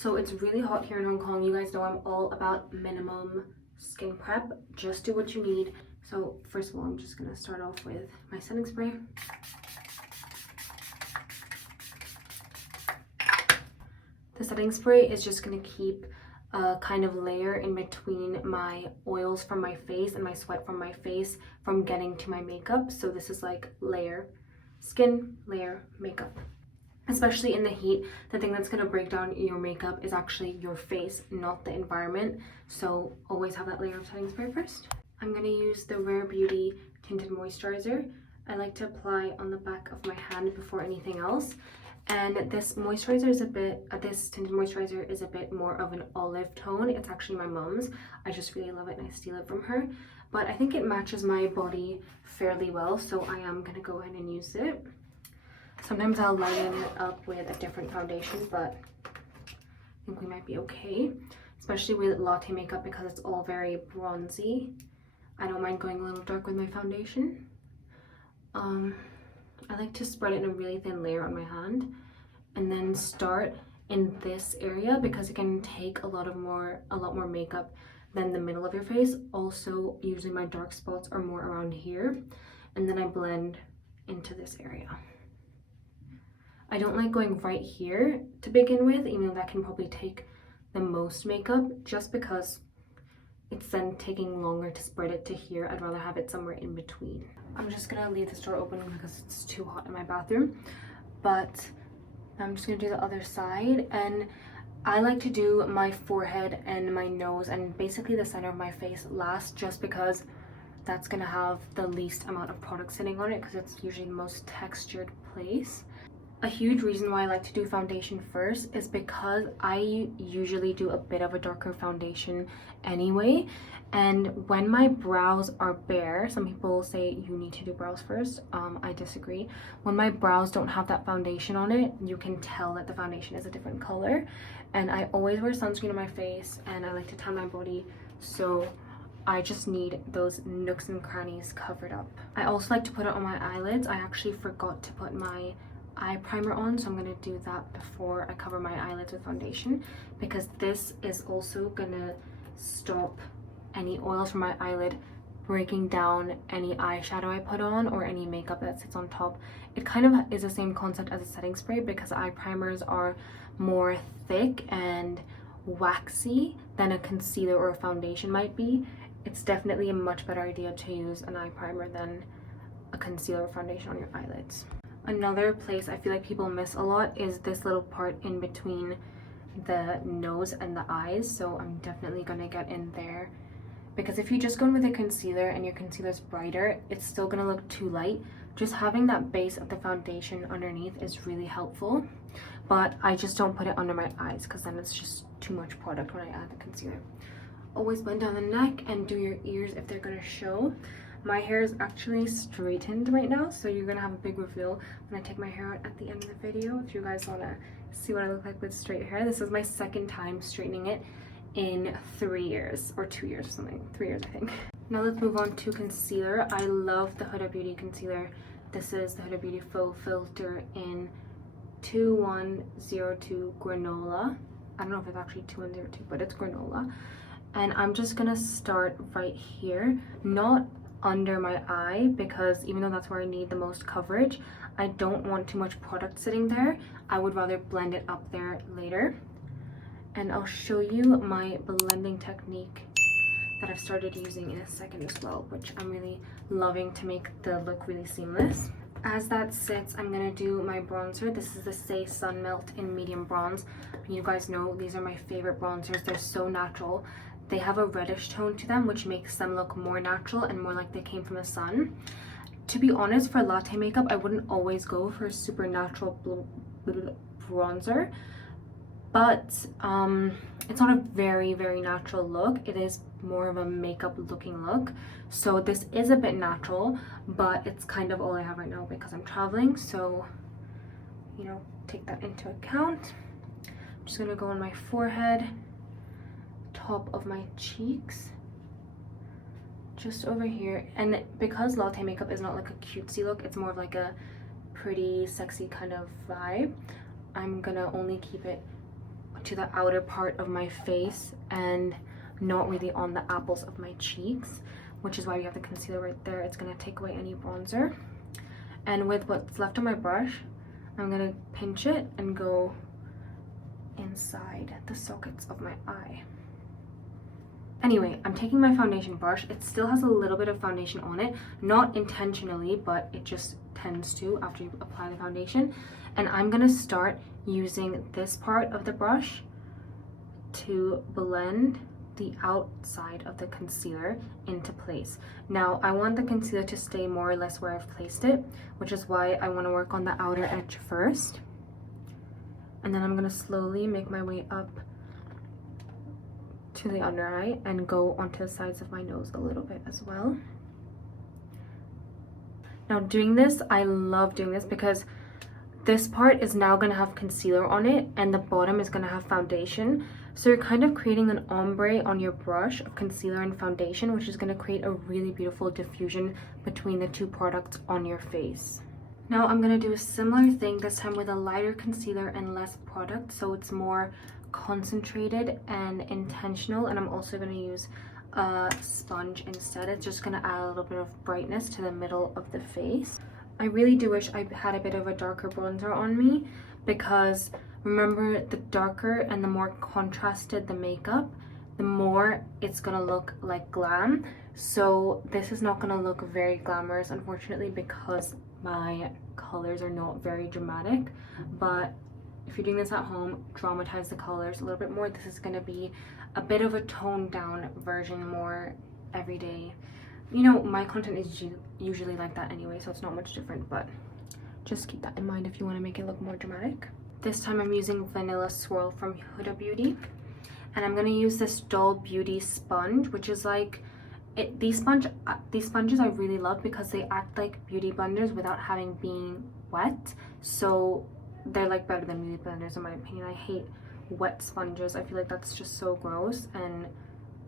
So it's really hot here in Hong Kong. You guys know I'm all about minimum skin prep. Just do what you need. So first of all, I'm just gonna start off with my setting spray. The setting spray is just gonna keep a kind of layer in between my oils from my face and my sweat from my face from getting to my makeup. So this is like layer skin, layer makeup. Especially in the heat, the thing that's going to break down your makeup is actually your face, not the environment. So always have that layer of setting spray first. I'm going to use the Rare Beauty Tinted Moisturizer. I like to apply on the back of my hand before anything else. And this moisturizer is this tinted moisturizer is a bit more of an olive tone. It's actually my mom's. I just really love it and I steal it from her. But I think it matches my body fairly well, so I am going to go ahead and use it. Sometimes I'll lighten it up with a different foundation, but I think we might be okay. Especially with latte makeup because it's all very bronzy. I don't mind going a little dark with my foundation. I like to spread it in a really thin layer on my hand and then start in this area because it can take a lot more makeup than the middle of your face. Also, usually my dark spots are more around here, and then I blend into this area. I don't like going right here to begin with, even though that can probably take the most makeup, just because it's then taking longer to spread it to here. I'd rather have it somewhere in between. I'm just gonna leave this door open because it's too hot in my bathroom, but I'm just gonna do the other side. And I like to do my forehead and my nose and basically the center of my face last, just because that's gonna have the least amount of product sitting on it because it's usually the most textured place. A huge reason why I like to do foundation first is because I usually do a bit of a darker foundation anyway, and when my brows are bare, some people say you need to do brows first. I disagree. When my brows don't have that foundation on it, you can tell that the foundation is a different color. And I always wear sunscreen on my face and I like to tan my body, so I just need those nooks and crannies covered up. I also like to put it on my eyelids. I actually forgot to put my eye primer on, so I'm going to do that before I cover my eyelids with foundation, because this is also going to stop any oils from my eyelid breaking down any eyeshadow I put on or any makeup that sits on top. It kind of is the same concept as a setting spray because eye primers are more thick and waxy than a concealer or a foundation might be. It's definitely a much better idea to use an eye primer than a concealer or foundation on your eyelids. Another place I feel like people miss a lot is this little part in between the nose and the eyes, so I'm definitely going to get in there, because if you just go in with a concealer and your concealer's brighter, it's still going to look too light. Just having that base of the foundation underneath is really helpful, but I just don't put it under my eyes because then it's just too much product when I add the concealer. Always blend down the neck and do your ears if they're going to show. My hair is actually straightened right now, so you're gonna have a big reveal when I take my hair out at the end of the video. If you guys want to see what I look like with straight hair, this is my second time straightening it in 3 years or 2 years or something. 3 years, I think. Now let's move on to concealer. I love the HUDA Beauty concealer. This is the HUDA Beauty Faux Filter in 2102 Granola. I don't know if it's actually 2102, but it's Granola. And I'm just gonna start right here, not under my eye, because even though that's where I need the most coverage, I don't want too much product sitting there. I would rather blend it up there later. And I'll show you my blending technique that I've started using in a second as well, which I'm really loving to make the look really seamless. As that sits, I'm gonna do my bronzer. This is the Saie Sunmelt in medium bronze. You guys know these are my favorite bronzers. They're so natural. They have a reddish tone to them, which makes them look more natural and more like they came from the sun. To be honest, for latte makeup, I wouldn't always go for a super natural bronzer, but it's not a very natural look. It is more of a makeup looking look. So this is a bit natural, but it's kind of all I have right now because I'm traveling, so you know, take that into account. I'm just gonna go on my forehead, top of my cheeks, just over here. And because latte makeup is not like a cutesy look, it's more of like a pretty sexy kind of vibe, I'm gonna only keep it to the outer part of my face and not really on the apples of my cheeks, which is why we have the concealer right there. It's going to take away any bronzer. And with what's left on my brush, I'm going to pinch it and go inside the sockets of my eye. Anyway, I'm taking my foundation brush. It still has a little bit of foundation on it, not intentionally, but it just tends to after you apply the foundation. And I'm going to start using this part of the brush to blend the outside of the concealer into place. Now, I want the concealer to stay more or less where I've placed it, which is why I want to work on the outer edge first. And then I'm going to slowly make my way up to the under eye and go onto the sides of my nose a little bit as well. Now doing this, I love doing this because this part is now going to have concealer on it and the bottom is going to have foundation. So you're kind of creating an ombre on your brush of concealer and foundation, which is going to create a really beautiful diffusion between the two products on your face. Now I'm going to do a similar thing, this time with a lighter concealer and less product, so it's more concentrated and intentional. And I'm also going to use a sponge instead. It's just going to add a little bit of brightness to the middle of the face. I really do wish I had a bit of a darker bronzer on me, because remember, the darker and the more contrasted the makeup, the more it's gonna look like glam. So this is not gonna look very glamorous, unfortunately, because my colors are not very dramatic. But if you're doing this at home, dramatize the colors a little bit more. This is gonna be a bit of a toned down version, more everyday. You know, my content is usually like that anyway, so it's not much different, but just keep that in mind if you want to make it look more dramatic. This time I'm using Vanilla Swirl from HUDA Beauty, and I'm going to use this Doll Beauty sponge, which is like, these sponges I really love because they act like beauty blenders without having been wet, so they're like better than beauty blenders in my opinion. I hate wet sponges. I feel like that's just so gross and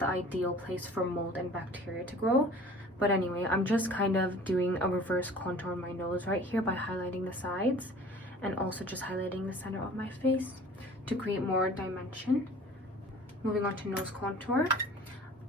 the ideal place for mold and bacteria to grow. But anyway, I'm just kind of doing a reverse contour on my nose right here by highlighting the sides and also just highlighting the center of my face to create more dimension. Moving on to nose contour.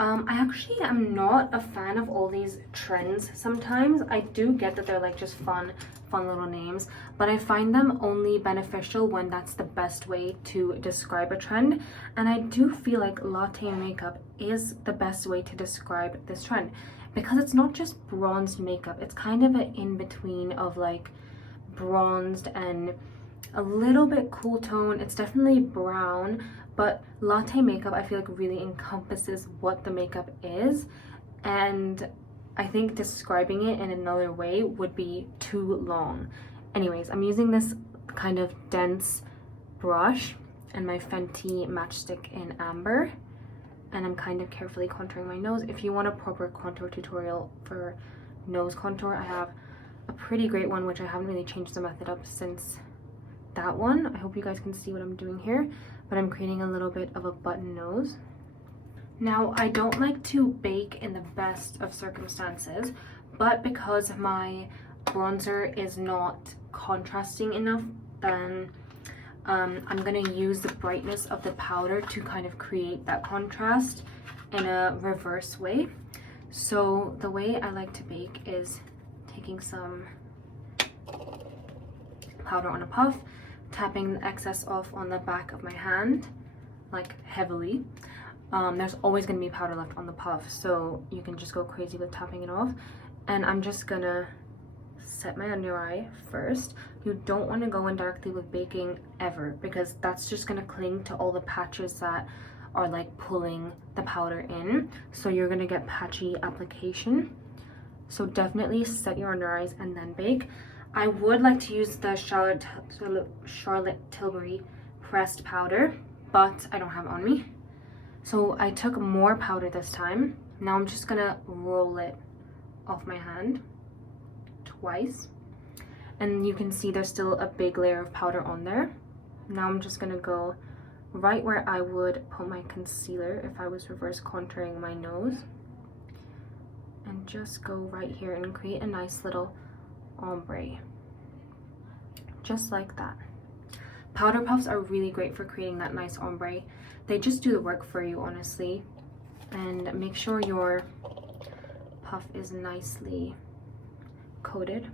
I actually am not a fan of all these trends sometimes. I do get that they're like just fun little names, but I find them only beneficial when that's the best way to describe a trend. And I do feel like latte makeup is the best way to describe this trend, because it's not just bronzed makeup, it's kind of an in-between of like bronzed and a little bit cool tone. It's definitely brown, but latte makeup I feel like really encompasses what the makeup is, and I think describing it in another way would be too long. Anyways, I'm using this kind of dense brush and my Fenty matchstick in amber, and I'm kind of carefully contouring my nose. If you want a proper contour tutorial for nose contour, I have a pretty great one, which I haven't really changed the method up since that one. I hope you guys can see what I'm doing here, but I'm creating a little bit of a button nose. Now, I don't like to bake in the best of circumstances, but because my bronzer is not contrasting enough, then I'm going to use the brightness of the powder to kind of create that contrast in a reverse way. So the way I like to bake is taking some powder on a puff, tapping the excess off on the back of my hand, like heavily. There's always going to be powder left on the puff, so you can just go crazy with tapping it off. And I'm just gonna set my under eye first. You don't want to go in directly with baking ever, because that's just going to cling to all the patches that are like pulling the powder in, so you're going to get patchy application. So definitely set your under eyes and then bake. I would like to use the Charlotte Tilbury pressed powder, but I don't have it on me. So I took more powder this time. Now I'm just gonna roll it off my hand twice. And you can see there's still a big layer of powder on there. Now I'm just gonna go right where I would put my concealer if I was reverse contouring my nose. And just go right here and create a nice little ombre. Just like that. Powder puffs are really great for creating that nice ombre. They just do the work for you, honestly. And make sure your puff is nicely coated.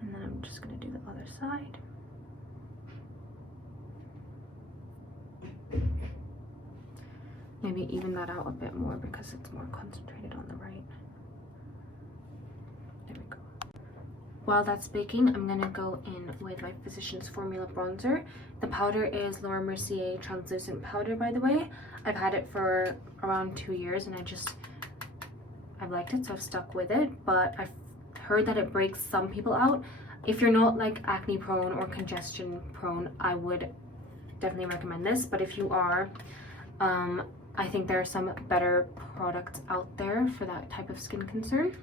And then I'm just going to do the other side. Maybe even that out a bit more because it's more concentrated on the right. There we go. While that's baking, I'm gonna go in with my Physicians Formula bronzer. The powder is Laura Mercier translucent powder, by the way. I've had it for around 2 years and I've liked it, so I've stuck with it, but I've heard that it breaks some people out. If you're not like acne prone or congestion prone, I would definitely recommend this, but if you are, I think there are some better products out there for that type of skin concern.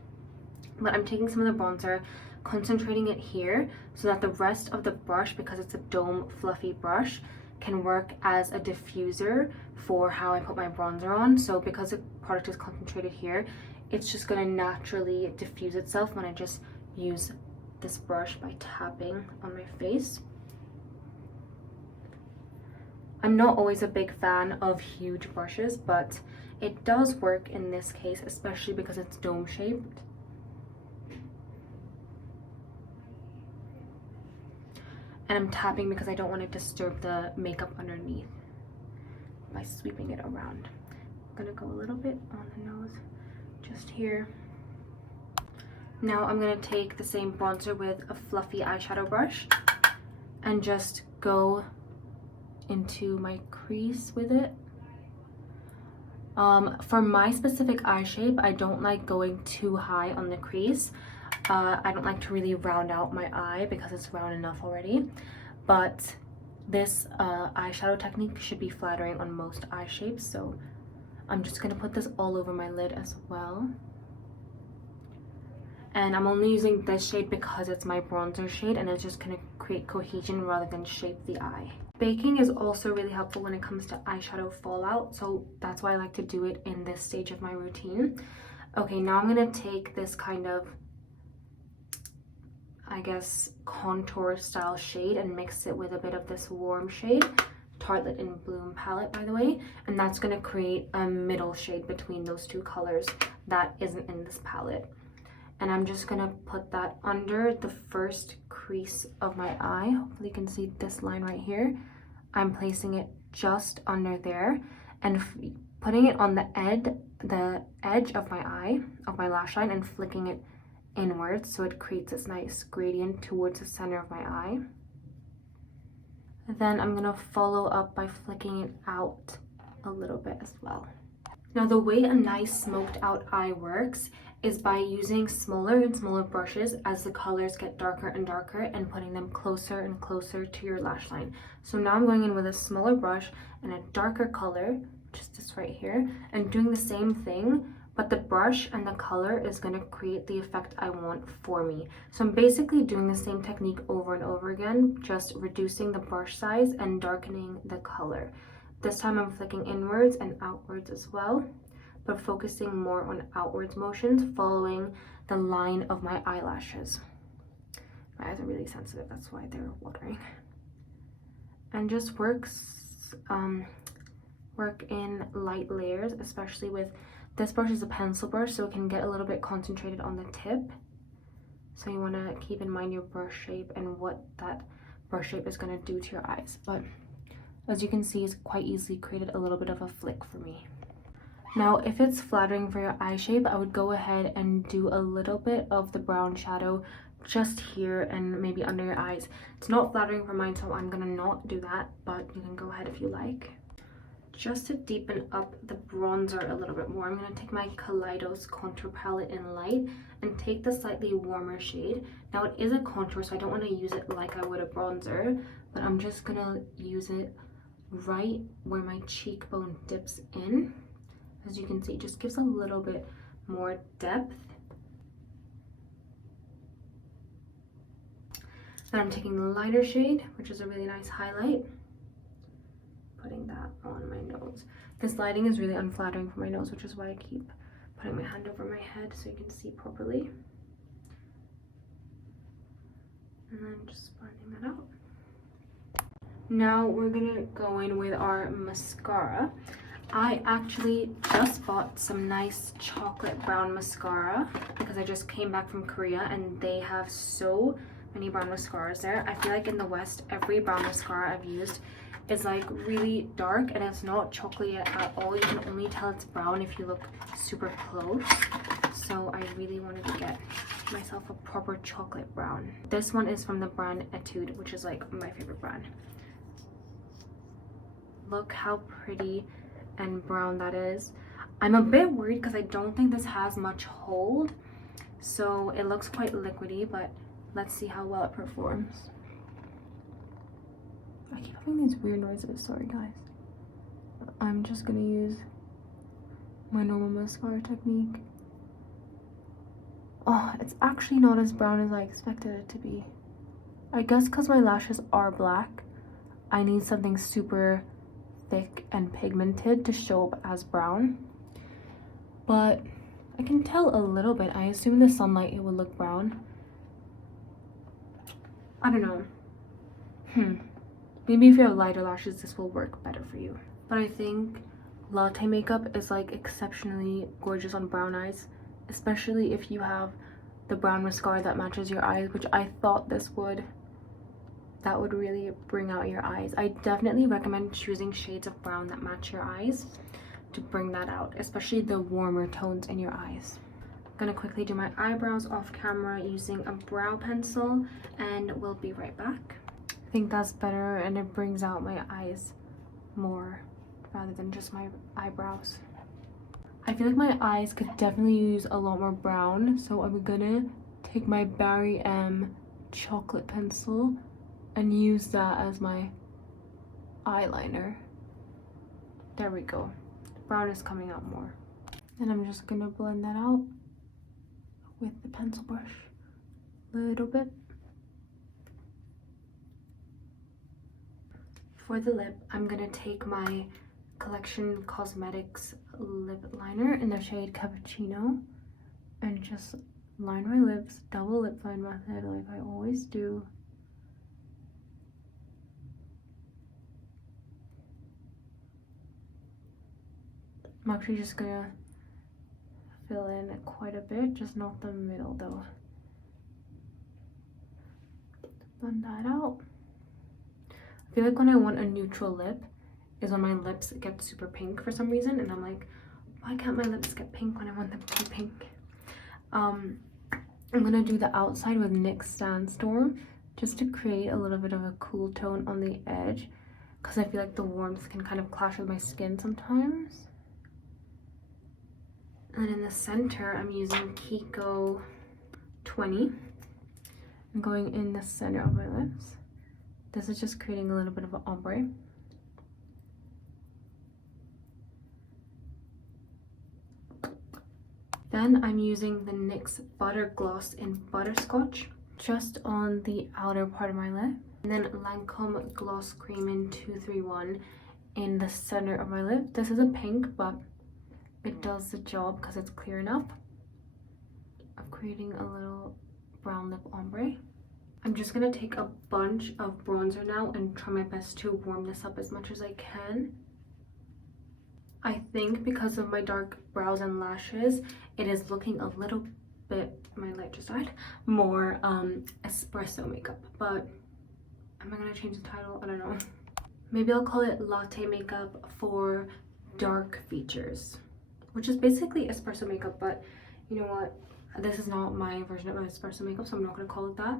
But I'm taking some of the bronzer, concentrating it here so that the rest of the brush, because it's a dome fluffy brush, can work as a diffuser for how I put my bronzer on. So because the product is concentrated here, it's just going to naturally diffuse itself when I just use this brush by tapping on my face. I'm not always a big fan of huge brushes, but it does work in this case, especially because it's dome shaped. And I'm tapping because I don't want to disturb the makeup underneath by sweeping it around. I'm gonna go a little bit on the nose, just here. Now I'm gonna take the same bronzer with a fluffy eyeshadow brush and just go into my crease with it. For my specific eye shape, I don't like going too high on the crease. I don't like to really round out my eye because it's round enough already, but this eyeshadow technique should be flattering on most eye shapes, so I'm just going to put this all over my lid as well. And I'm only using this shade because it's my bronzer shade and it's just going to create cohesion rather than shape the eye. Baking is also really helpful when it comes to eyeshadow fallout, so that's why I like to do it in this stage of my routine. Okay, now I'm going to take this kind of, I guess, contour style shade and mix it with a bit of this warm shade, Tartelette in Bloom palette, by the way, and that's going to create a middle shade between those two colors that isn't in this palette. And I'm just going to put that under the first crease of my eye. Hopefully you can see this line right here. I'm placing it just under there and putting it on the edge of my eye, of my lash line, and flicking it inwards so it creates this nice gradient towards the center of my eye. And then I'm gonna follow up by flicking it out a little bit as well. Now the way a nice smoked out eye works is by using smaller and smaller brushes as the colors get darker and darker and putting them closer and closer to your lash line. So now I'm going in with a smaller brush and a darker color, just this right here, and doing the same thing, but the brush and the color is going to create the effect I want for me. So I'm basically doing the same technique over and over again, just reducing the brush size and darkening the color. This time I'm flicking inwards and outwards as well, but focusing more on outwards motions, following the line of my eyelashes. My eyes are really sensitive, that's why they're watering. And just work in light layers, especially with this brush is a pencil brush, so it can get a little bit concentrated on the tip. So you want to keep in mind your brush shape and what that brush shape is going to do to your eyes. But as you can see, it's quite easily created a little bit of a flick for me. Now, if it's flattering for your eye shape, I would go ahead and do a little bit of the brown shadow just here and maybe under your eyes. It's not flattering for mine, so I'm gonna not do that, but you can go ahead if you like. Just to deepen up the bronzer a little bit more, I'm gonna take my Kaleidos contour palette in light and take the slightly warmer shade. Now it is a contour, so I don't want to use it like I would a bronzer, but I'm just gonna use it right where my cheekbone dips in. As you can see, it just gives a little bit more depth. Then I'm taking the lighter shade, which is a really nice highlight, putting that on my nose. This lighting is really unflattering for my nose, which is why I keep putting my hand over my head so you can see properly. And then just blending that out. Now we're gonna go in with our mascara. I actually just bought some nice chocolate brown mascara because I just came back from Korea and they have so many brown mascaras there. I feel like in the West, every brown mascara I've used is like really dark and it's not chocolatey at all. You can only tell it's brown if you look super close. So I really wanted to get myself a proper chocolate brown. This one is from the brand Etude, which is like my favorite brand. Look how pretty and brown that is. I'm a bit worried because I don't think this has much hold, so it looks quite liquidy, but let's see how well it performs. I keep having these weird noises, sorry guys. I'm just gonna use my normal mascara technique. Oh, it's actually not as brown as I expected it to be. I guess because my lashes are black, I need something super thick and pigmented to show up as brown, but I can tell a little bit. I assume in the sunlight it would look brown. I don't know. Maybe if you have lighter lashes this will work better for you, but I think latte makeup is like exceptionally gorgeous on brown eyes, especially if you have the brown mascara that matches your eyes, which I thought this would. That would really bring out your eyes. I definitely recommend choosing shades of brown that match your eyes to bring that out, especially the warmer tones in your eyes. I'm gonna quickly do my eyebrows off camera using a brow pencil and we'll be right back. I think that's better and it brings out my eyes more rather than just my eyebrows. I feel like my eyes could definitely use a lot more brown, so I'm gonna take my Barry M chocolate pencil and use that as my eyeliner. There we go. Brown is coming out more. And I'm just gonna blend that out with the pencil brush a little bit. For the lip, I'm gonna take my Collection Cosmetics lip liner in the shade Cappuccino and just line my lips, double lip line method like I always do. I'm actually just gonna fill in quite a bit, just not the middle though. Blend that out. I feel like when I want a neutral lip is when my lips get super pink for some reason, and I'm like, why can't my lips get pink when I want them to be pink? I'm gonna do the outside with NYX Sandstorm just to create a little bit of a cool tone on the edge because I feel like the warmth can kind of clash with my skin sometimes. And then in the center, I'm using Kiko 20. I'm going in the center of my lips. This is just creating a little bit of an ombre. Then I'm using the NYX Butter Gloss in Butterscotch just on the outer part of my lip. And then Lancome Gloss Cream in 231 in the center of my lip. This is a pink, but it does the job because it's clear enough of creating a little brown lip ombre. I'm just gonna take a bunch of bronzer now and try my best to warm this up as much as I can. I think because of my dark brows and lashes, it is looking a little bit, my light just died, more espresso makeup. But am I gonna change the title? I don't know. Maybe I'll call it latte makeup for dark features, which is basically espresso makeup, but you know what? This is not my version of espresso makeup, so I'm not gonna call it that.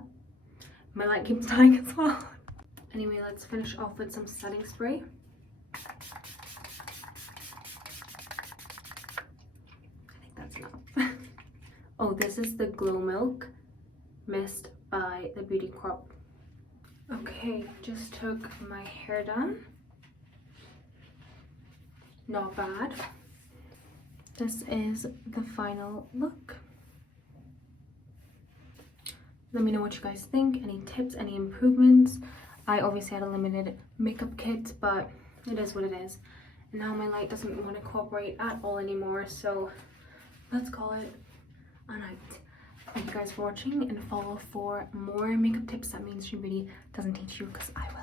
My light keeps dying as well. Anyway, let's finish off with some setting spray. Oh, this is the Glow Milk Mist by the Beauty Crop. Okay, just took my hair done. Not bad. This is the final look. Let me know what you guys think, any tips, any improvements. I obviously had a limited makeup kit, but it is what it is. And now my light doesn't want to cooperate at all anymore, so let's call it a night. Thank you guys for watching and follow for more makeup tips that mainstream beauty doesn't teach you, because I will.